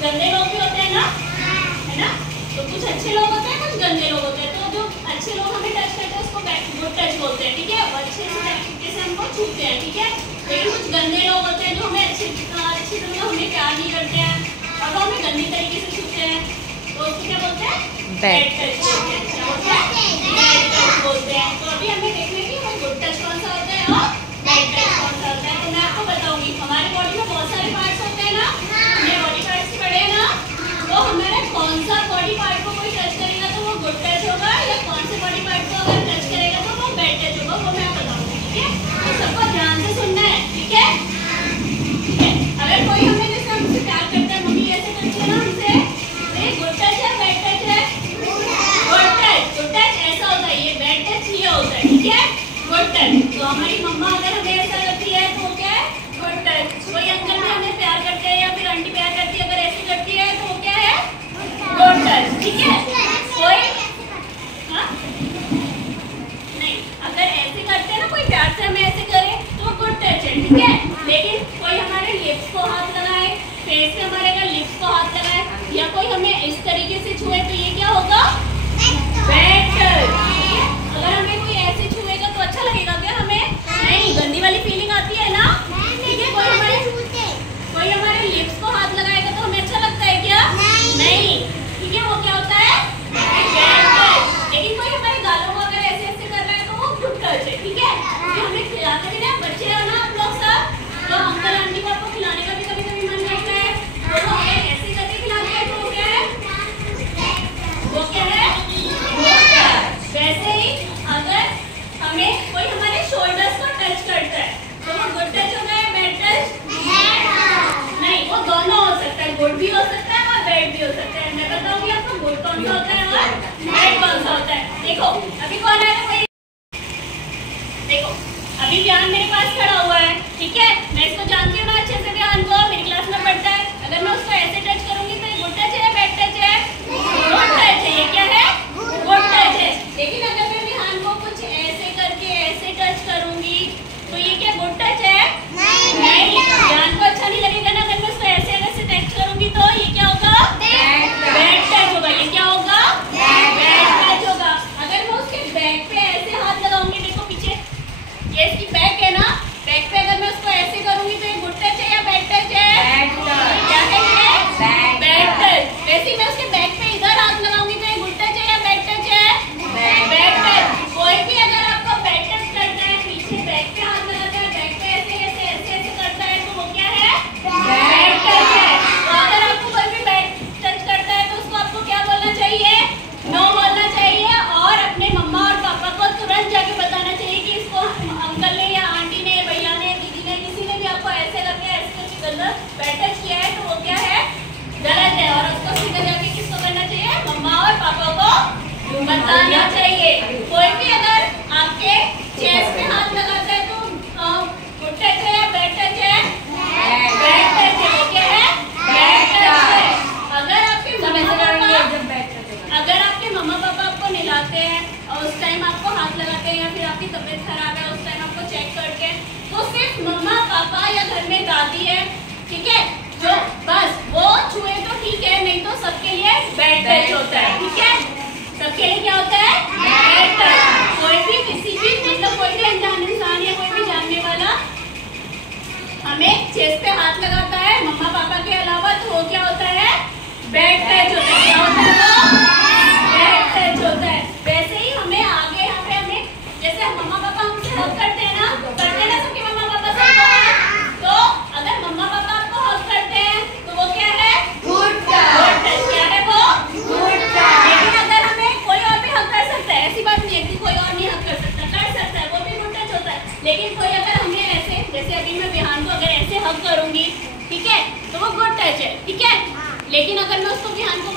गंदे लोग भी होते हैं ना, है ना? तो कुछ अच्छे लोग होते हैं, कुछ गंदे लोग होते हैं। तो जो अच्छे लोग हमें टच करते हैं उसको गुड टच बोलते हैं, ठीक है? वो अच्छे से तरीके से हमको छूते हैं, ठीक है? लेकिन कुछ गंदे लोग होते हैं जो हमें अच्छी तरह हमें प्यार नहीं करते हैं और वो हमें गंदी तरीके से छूते हैं, तो उसको क्या बोलते हैं? बैड टच बोलते हैं। क्या बोलते हैं? बैड टच बोलते हैं। तो अभी हमें देखना है कि वो गुड टच कौन सा होता है और बैड टच कौन सा होता है। तो मैं आपको बताऊंगी, हमारे बॉडी में बहुत सारे पार्ट्स होते हैं ना, हमने बॉडी पार्ट्स पढ़े ना, तो हमारे कौन सा बॉडी पार्ट को कोई टच करेगा तो वो गुड टच होगा, या कौन से बॉडी पार्ट को अगर टच करेगा तो वो बैड टच होगा, वो मैं बताऊंगी, ठीक है? तो सबको ध्यान से सुनना है, ठीक है? ठीक है? अगर कोई हमें जैसे हमसे प्यार करता है, मम्मी ऐसे करती है ना हमसे, तो ये गुड टच है बैड टच है? Good touch. गुड टच ऐसा होता है, ये बैड टच ये होता है, ठीक है? Good touch. तो हमारी मम्मा अगर हमें ऐसा करती है तो वो क्या है? Good touch. कोई अंकल भी हमें प्यार करते हैं या फिर आंटी प्यार करती है, अगर ऐसे करती है तो वो क्या है? गुड टच, ठीक है? कोई नहीं, अगर ऐसे करते हैं ना, कोई प्यार से हमें ऐसे करे तो वो गुड टच है, ठीक है? लेकिन कोई हमारे लिप्स को हाथ लगाए, फेस पे हमारे अगर लिप्स को हाथ लगाए, या कोई हमें इस तरीके से छुए तो ये क्या होगा? बैड टच, ठीक है? अगर हमें कोई ऐसे छुएगा तो अच्छा लगेगा क्या हमें? नहीं, गंदी वाली फीलिंग आती है ना, ठीक है? कोई हमारे लिप्स को हाथ लगाएगा तो हमें अच्छा लगता है क्या? नहीं, ठीक है? वो क्या होता है? Bad touch. लेकिन कोई हमारे गालों को अगर ऐसे ऐसे कर रहा है तो वो गुड टच है, ठीक है? क्योंकि हमें खिलाते भी ना, बच्चे हो ना आप लोग सब, तो अंकल आंटी को आपको खिलाने का भी कभी कभी मन करता है, तो वो ऐसे करके खिलाते हैं तो क्या है? वो क्या है? Good touch. वैसे ही अगर हमें कोई हमारे शोल्डर्स को टच करता है तो वो गुड टच होगा या बैड टच? नहीं, वो दोनों हो सकता है, गुड भी हो सकता है और बैड भी हो सकता है। मैं बताऊंगी आपको गुड कौन सा होता है और बैड कौन सा होता है। देखो अभी कौन आया कोई, देखो अभी ध्यान मेरे पास खड़ा हुआ है, ठीक है? मैं इसको जानती हूँ ना अच्छे से, ध्यान को मेरी क्लास में पढ़ता है। अगर मैं उसको ऐसे टच करूंगी तो ये गुड टच है या बैड टच है? गुड टच है। ये क्या है? गुड टच है। लेकिन अगर मैं ध्यान को कुछ ऐसे करके ऐसे टच करूंगी तो ये क्या गुड टच है? नहीं, ध्यान को अच्छा नहीं लगेगा ना। अगर मैं उसको ऐसे अगर से टच करूंगी तो ये क्या होगा? बैड टच होगा। ये क्या होगा? बैड टच होगा। अगर मैं उसके बैक पे ऐसे हाथ लगाऊंगी, देखो पीछे ये इसकी बैक है ना, बैक पे अगर मैं उसको ऐसे करूंगी तो ये गुड टच है या बैड टच है? क्या है ये? Bad touch. वैसे ही मैं उसके बैक पे इधर हाथ लगाऊंगी तो ये गुड टच है या बैड टच है? Bad touch. कोई भी अगर आपको बैड टच करता है, पीछे बैक पे हाथ लगाता है, बैक पे ऐसे ऐसे ऐसे ऐसे करता है तो वो क्या है? बैड टच है। तो अगर आपको कोई भी बैड टच करता है तो उसको आपको क्या बोलना चाहिए? नो बोलना चाहिए, और अपने मम्मा और पापा को तुरंत जाके बताना चाहिए कि इसको अंकल ने या आंटी ने, भैया ने, दीदी ने, किसी ने भी आपको ऐसे करके ऐसे करके गलत बैड टच किया है तो वो क्या है? गलत है। और उसको सीधा जाके किसको करना चाहिए? मम्मा और पापा को बताना चाहिए। कोई भी अगर आपके चेस्ट पे हाथ लगाता है तो गुड टच है या बैड टच है? बैड टच है। वो क्या है? बैड टच है। अगर आपके मम्मा पापा आपको नहलाते हैं और उस टाइम आपको हाथ लगाते हैं, या फिर आपकी तबीयत खराब है उस टाइम आपको चेक करके, तो सिर्फ मम्मा पापा या घर में दादी है, ठीक है, जो बस वो छुए तो ठीक है, नहीं तो सबके लिए बैड टच होता है, ठीक है? सबके लिए क्या होता है? Bad touch. कोई भी किसी भी मतलब कोई भी अनजान इंसान या कोई भी जानने वाला हमें चेस्ट पे हाथ लगाता है मम्मा पापा के अलावा तो वो क्या होता है? बैड टच होता है। क्या होता है वो? बैड टच होता है। वैसे ही हमें आगे यहाँ पे हमें जैसे मम्मा पापा हमसे हग करते हैं ना, करते हैं ना सबके मम्मा पापा से, तो अगर मम्मा पापा आपको हग करते हैं तो वो क्या है? Good touch. क्या है वो? Good touch. लेकिन अगर हमें कोई और भी हग कर सकता है, ऐसी बात नहीं है कि कोई और नहीं हग कर सकता, कर सकता है, वो भी गुड टच होता है। लेकिन कोई अगर हमें ऐसे, जैसे अभी मैं विहान को अगर ऐसे हग करूंगी, ठीक है, तो वो गुड टच है, ठीक है? लेकिन अगर मैं उसको विहान को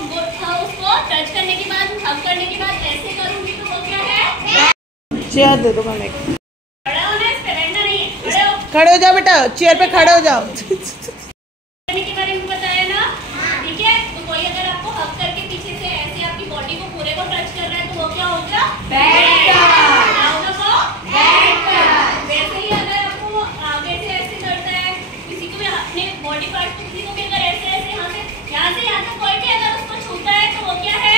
उसको टच करने के बाद, हग करने के बाद ऐसे करूंगी तो वो क्या है? चेयर दे दो मैंने। खड़े होना, इस पे बैठना नहीं है। खड़े हो जाओ बेटा, चेयर पे खड़े हो जाओ। के बारे में बताया ना, ठीक है? तो कोई अगर आपको हग करके पीछे से ऐसे आपकी बॉडी को पूरे को टच कर रहा है तो वो क्या होगा? Bad touch. वैसे ही अगर आपको आगे से ऐसे करता है, किसी को भी अपने बॉडी पार्ट को, किसी को भी अगर ऐसे ऐसे यहाँ से यहाँ से यहाँ तक कोई भी अगर उसको छूता है तो वो क्या है?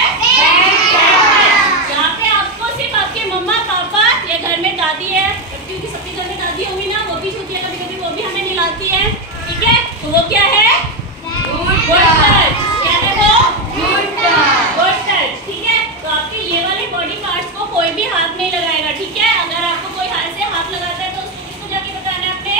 यहाँ पे आपको सिर्फ आपके मम्मा पापा या घर में दादी है, क्योंकि सबके घर में दादी होगी ना, वो भी छूती है कभी कभी, वो भी हमें निकालती है, ठीक है? तो वो क्या है? Good touch. क्या है वो? गुड टच, ठीक है? तो आपके ये वाले बॉडी पार्ट्स को कोई भी हाथ नहीं लगाएगा, ठीक है? अगर आपको कोई हाथ से हाथ लगाता है तो उसको किसको जाके बताना है? अपने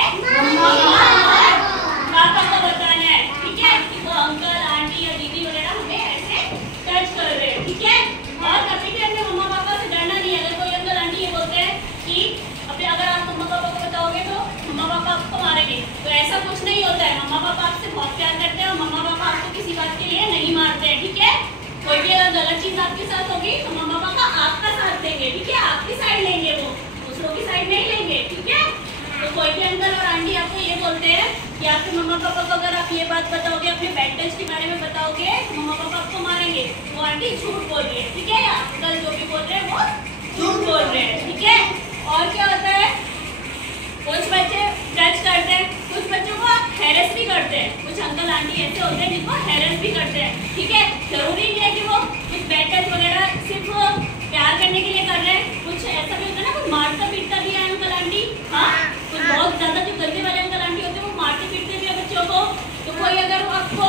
पापा को बताना है, ठीक है? कि वो अंकल आंटी या दीदी वगैरह हमें ऐसे टच कर रहे हैं, ठीक है? और कभी भी अपने मम्मा पापा से डरना नहीं है। अगर कोई अंकल आंटी ये बोलते हैं कि अपने अगर आप मम्मा पापा को बताओगे तो मम्मा पापा आपको मारेंगे, तो ऐसा कुछ नहीं होता है। मम्मा पापा आपसे बहुत प्यार करते हैं और मम्मा पापा आपको किसी बात के लिए नहीं मारते हैं, ठीक है? कोई भी अगर गलत चीज आपके साथ होगी तो मम्मा पापा आपका साथ देंगे, ठीक है? आपकी साइड लेंगे, वो दूसरों की साइड नहीं लेंगे, ठीक है? तो कोई भी अंकल और आंटी आपको ये बोलते हैं कि आपके मम्मा पापा को अगर आप ये बात बताओगे, अपने बैड टच के बारे में बताओगे, तो मम्मा पापा आपको मारेंगे, वो आंटी झूठ बोल रही है, ठीक है? या अंकल जो भी बोल रहे हैं वो झूठ बोल रहे हैं, ठीक है? और क्या होता है? कुछ बच्चे टच करते हैं, कुछ बच्चों को हैरेस भी करते हैं। कुछ अंकल आंटी ऐसे होते हैं जिनको हैरेस भी करते हैं, ठीक है? जरूरी नहीं है कि वो कुछ बैड टच वगैरह सिर्फ प्यार करने के लिए कर रहे हैं। कुछ ऐसा भी होता है ना, कुछ मारता पीटता भी है अंकल आंटी, हाँ? कुछ बहुत ज्यादा जो गंदे वाले अंकल आंटी होते हैं वो मारते पीटते भी है बच्चों को। तो कोई अगर आपको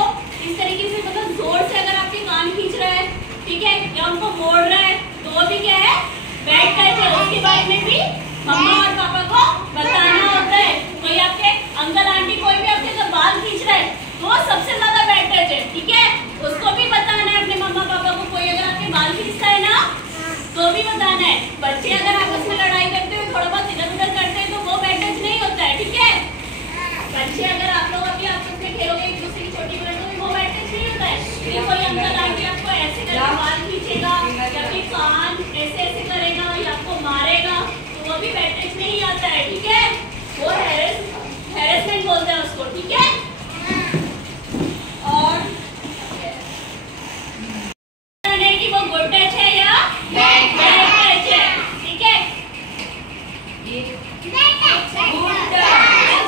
इस तरीके से मतलब जोर से अगर आपके कान खींच रहा है, ठीक है, या उनको मोड़ रहा है, तो वो भी क्या है? बैड टच है। उसके बाद में भी मम्मा और पापा को बताना होता है। कोई आपके अंकल आंटी कोई भी आपके अगर बाल खींच रहा है तो वो सबसे ज्यादा बैड टच है, ठीक है? उसको भी बताना है अपने मम्मा पापा को। कोई अगर आपके बाल खींचता है ना तो भी बताना है। बच्चे अगर आपस में लड़ाई करते हुए थोड़ा बहुत इधर उधर करते हैं तो वो बैड टच नहीं होता है, ठीक है? बच्चे अगर आप लोग अभी आपस में खेलोगे एक दूसरे की छोटी बहन तो वो बैड टच नहीं होता है। लेकिन कोई अंकल आंटी आपको ऐसे करके बाल खींचेगा या फिर कान ऐसे ऐसे करेगा या आपको मारेगा, वो भी बैड टच नहीं आता है, ठीक है? वो हैरेसमेंट बोलते हैं उसको, ठीक है? और कि वो गुड टच है या बैड टच है, ठीक है?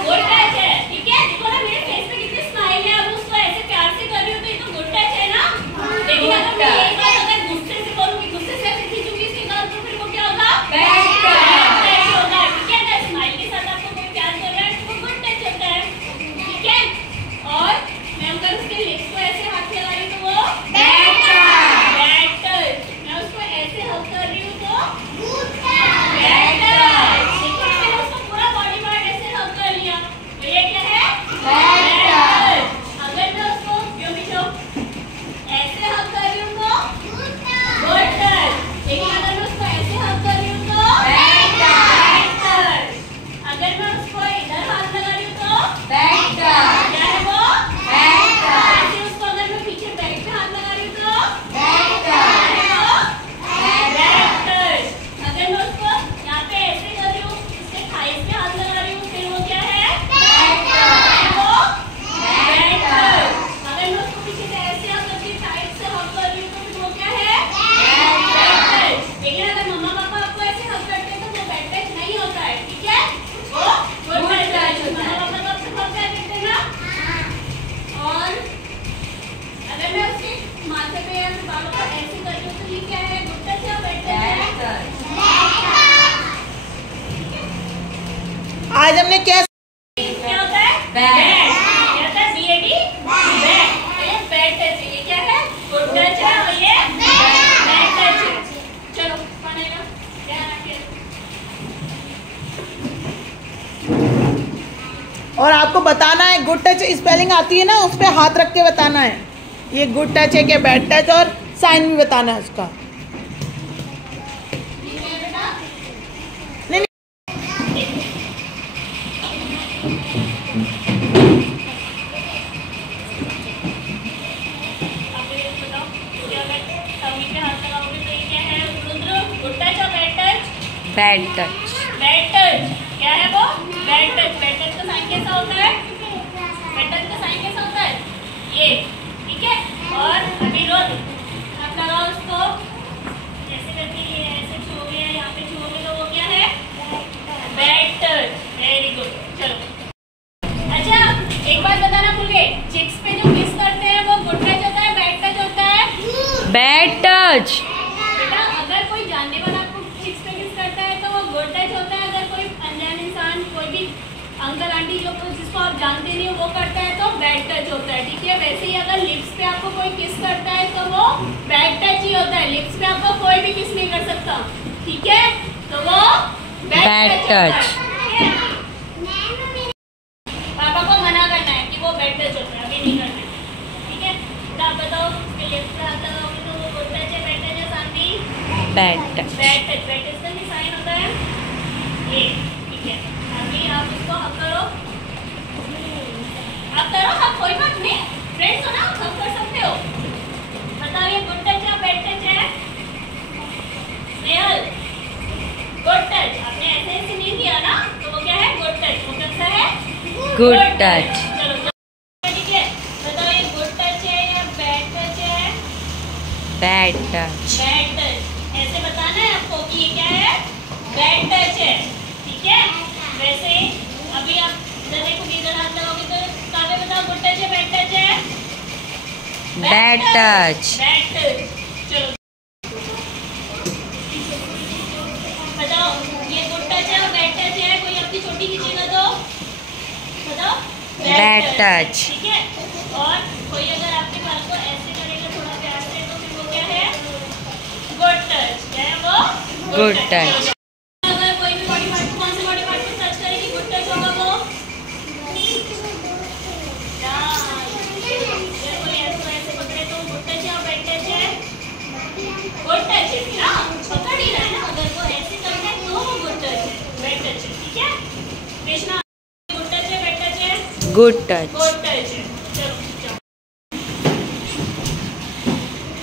गुड टच है, ठीक है? देखो ना मेरे फेस पे कितनी स्माइल है, अब उसको ऐसे प्यार से कर रही हूँ तो ये तो गुड टच है ना? लेकिन अगर मैं यही बात अगर गुस्से से बोलूंगी, गुस्से से ऐसे खींचूंगी इसके गाल तो फिर वो क्या होगा? बैड टच होगा, ठीक है? अगर स्माइल के साथ आपको कोई प्यार कर रहा है तो वो गुड टच होता है, ठीक है? और मैं अगर उसके लिप्स को ऐसे हाथ लगा रही हूँ तो वो बैड टच। मैं उसको ऐसे हग कर रही हूँ तो बैड टच। देखो मैंने उसको पूरा बॉडी पार्ट ऐसे हग कर लिया तो ये क्या है? Bad touch. अगर मैं उसको ऐसे हग कर रही हूँ तो गुड टच। लेकिन अगर मैं उसको ऐसे हग कर रही हूँ तो बैड टच। अगर मैं उसको इधर हाथ लगा रही हूँ तो बैड टच। क्या है वो? Bad touch. ऐसे उसको अगर मैं पीछे बैक पे हाथ लगा रही हूँ तो बैड टच। Bad touch. अगर मैं उसको यहाँ पे ऐसे कर रही हूँ, इसके थाइस पे हाथ लगा रही हूँ, फिर वो क्या है? Bad touch. वो बैड टच। अगर मैं उसको पीछे से ऐसे हग करके साइड से हग कर रही हूँ तो फिर वो क्या है? Bad touch. लेकिन अगर मम्मा पापा आपको ऐसे हग करते हैं तो वो बैड टच नहीं होता है, ठीक है? वो गुड टच होता है। मम्मा पापा आपसे बहुत प्यार करते हैं ना? और अगर मैं उसके माथे पे या बालों पर ऐसे कर रही हूँ तो ये क्या है? गुड टच या बैड टच है? आज हमने क्या क्या होता है? बैड। क्या होता है? BAD bad. ये बैड टच है। ये क्या है? गुड टच है और ये बैड टच है। चलो कौन आएगा? ध्यान रखिए। और आपको बताना है गुड टच स्पेलिंग आती है ना, उस पे हाथ रख के बताना है ये गुड टच है क्या बैड टच, और साइन भी बताना है उसका। ठीक है बेटा? नहीं अब ये बताओ, ये अगर टमी पे हाथ लगाओगे तो ये क्या है? रुद्र, गुड टच और bad touch? Bad touch. Bad touch. क्या है वो? Bad touch. बैड टच का साइन कैसा होता है? बैड टच का साइन कैसा होता है? ये, ठीक है? और अभी रुद्र आप लगाओ उसको ऐसे करके, ये ऐसे छूओगे या यहाँ पे छूओगे तो वो क्या है? Bad touch. Very good. चलो अच्छा एक बात बताना भूल गए, चिक्स पे जो किस करते हैं वो गुड टच टच। बेटा अगर कोई जानने वाला आपको लिप्स पे किस करता है तो वो गुड टच होता है। अगर कोई अनजान इंसान, कोई भी अंकल आंटी जिसको आप जानते नहीं वो करता है तो बैड टच होता है, ठीक है। वैसे ही अगर लिप्स पे आपको कोई किस करता है तो वो बैड टच ही होता है। लिप्स पे आपको कोई भी किस नहीं कर सकता, ठीक है, तो वो बैड टच। पापा को मना करना है कि वो बैड टच होता है, अभी नहीं करना है, ठीक है। तो आप बताओ इसके लिप्स पे हाथ लगाओगे तो वो गुड टच है, बैड टच है, Shanti? Bad touch. Bad touch. Bad touch का भी साइन होता है ये, ठीक है। अभी आप इसको हक करो, आप करो हक, कोई बात नहीं, फ्रेंड्स हो ना, हक कर सकते हो। बताओ ये गुड टच है बैड टच है? Snehal, good touch. आपने ऐसे ऐसे नहीं किया ना, तो वो क्या है? Good touch. वो कैसा है? Good touch. चलो ठीक है, बताओ ये गुड टच है या बैड टच है? Bad touch. Bad touch. ऐसे बताना है आपको कि ये क्या है? बैड टच है, ठीक है। वैसे अभी आप इधर देखो, इधर हाथ लगाओगे तो काव्य बताओ गुड टच है बैड टच है? Bad touch. Bad touch. चलो बताओ ये गुड टच है और बैड टच है? कोई आपकी छोटी खींचेगा तो बताओ बैड टच। ठीक है। और कोई अगर आपके बाल को ऐसे करेगा थोड़ा प्यार से तो फिर वो क्या है? Good touch. क्या है वो? Good touch. अगर कोई भी बॉडी पार्ट को, कौन से बॉडी पार्ट को टच करेगी गुड टच होगा वो? अगर कोई ऐसे पकड़े तो गुड टच है और बैड टच है? गुड टच है ना, पकड़ ही रहा है ना। अगर वो ऐसे करता है तो वो गुड टच है, बैड टच है, ठीक है। कृष्णा, गुड टच है बैड टच है? Good touch. गुड टच है। चलो जाओ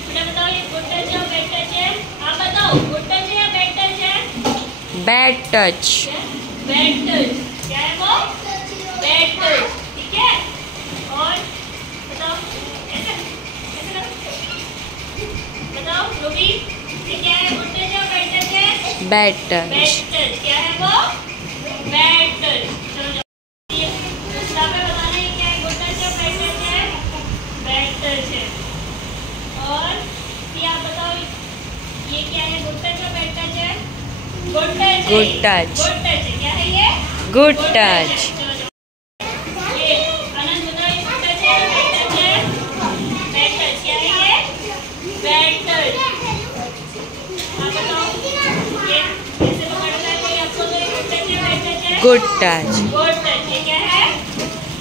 बेटा, बताओ ये गुड टच है और बैड टच है? आप बताओ गुड टच है या बैड टच है? Bad touch. Bad touch. क्या है वो? बैड टच, ठीक है। और बताओ ऐसे ऐसे करो, बताओ रूबी, ये क्या है? गुड टच है और बैड टच है? Bad bad touch. टच। क्या है वो? Bad touch. चलो जाओ, ये दूसरा पे बताना है क्या है? गुड टच है बैड टच है? बैड टच है। और ये आप बताओ ये क्या है? गुड टच है बैड टच है? Good touch. Good touch. Good touch है। क्या है ये? गुड है। टच। चलो जाओ, ये आनंद बताओ ये गुड टच है बैड टच है? Bad touch. क्या है ये? Bad touch. आप बताओ ये कैसे पकड़ता है कोई आपको, तो ये गुड टच है बैड टच है? Good touch. Good touch. ये क्या है?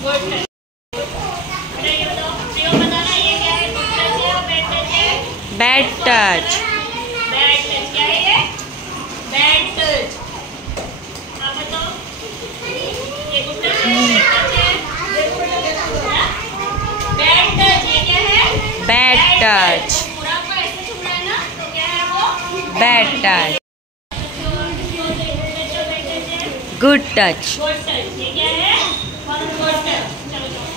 Good touch. बेटा ये बताओ, प्रियो बताना ये क्या है? गुड टच है और बैड टच है? Bad touch. Bad touch. क्या है ये? Bad touch. आप बताओ ये गुड टच है बैड टच है? Bad touch. ये क्या है? Bad touch. पूरा आपको ऐसे छू रहा है ना, तो क्या है वो? Bad touch. Good good touch. Touch. ये क्या है? Good touch. चलो जाओ,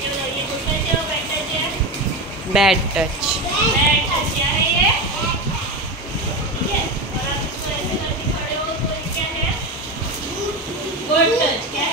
ये बताओ ये गुड टच है और बैड टच है? Bad touch. Bad touch. क्या है ये? ठीक है। और आप इसको ऐसे करके खड़े हो तो ये क्या है? Good touch. क्या